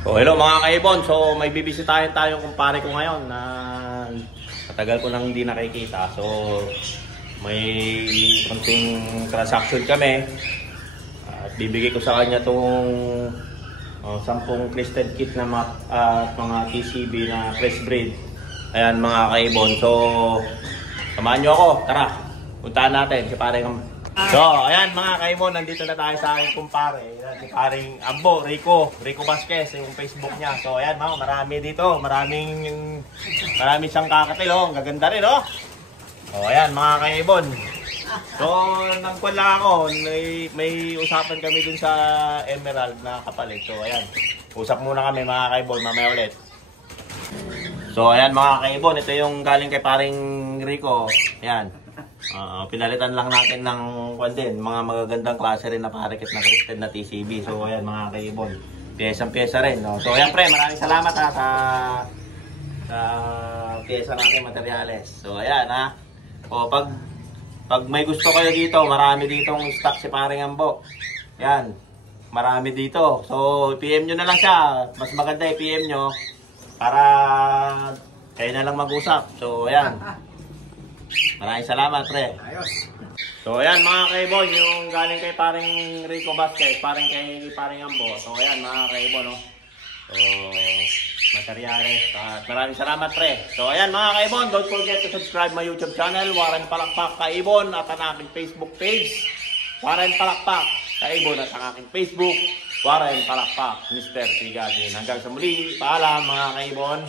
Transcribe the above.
So hello mga kaibon, so may bibisitahin tayong kumpare ko ngayon na matagal ko nang hindi nakikita. So may konting transaction kami at bibigay ko sa kanya itong 10 crested kit na mga TCB na fresh breed. Ayan mga kaibon, so samahan nyo ako, tara puntahan natin si pareng. So, ayan mga kaibon, nandito na tayo sa aking kumpare. Si paring Ambo, Rico Vasquez, yung Facebook niya. So, ayan mga, marami dito. Marami siyang kakatil, oh. Gaganda rin, oh. So, ayan mga kaibon. So, nagkuhan lang ako. May usapan kami dun sa Emerald na kapalit. So, ayan. Usap muna kami mga kaibon, mamaya ulit. So, ayan mga kaibon, ito yung galing kay paring Rico. Ayan. Pinalitan lang natin ng mga magagandang klase rin na parikit na crested na TCB. So ayan mga kaibon, pyesa rin, no? So ayan pre, maraming salamat sa pyesa natin, materyales. So ayan ha. O pag may gusto kayo dito, marami ditong stock si paring Ambo. Ayan, marami dito. So PM nyo na lang siya. Mas maganda i-PM nyo para kayo na lang mag-usap. So ayan. Maraming salamat, pre. Ayos. So, ayan mga kaibon, yung galing kay paring Rico Vasquez, kay paring Ambo. So, ayan mga kaibon, no? So, materyales. At maraming salamat, pre. So, ayan mga kaibon, don't forget to subscribe my YouTube channel, Warren Palakpak Kaibon, at ang aking Facebook page, Warren Palakpak Kaibon, at ang aking Facebook, Warren Palakpak Mr. Tigadin. Hanggang sa muli, paalam mga kaibon.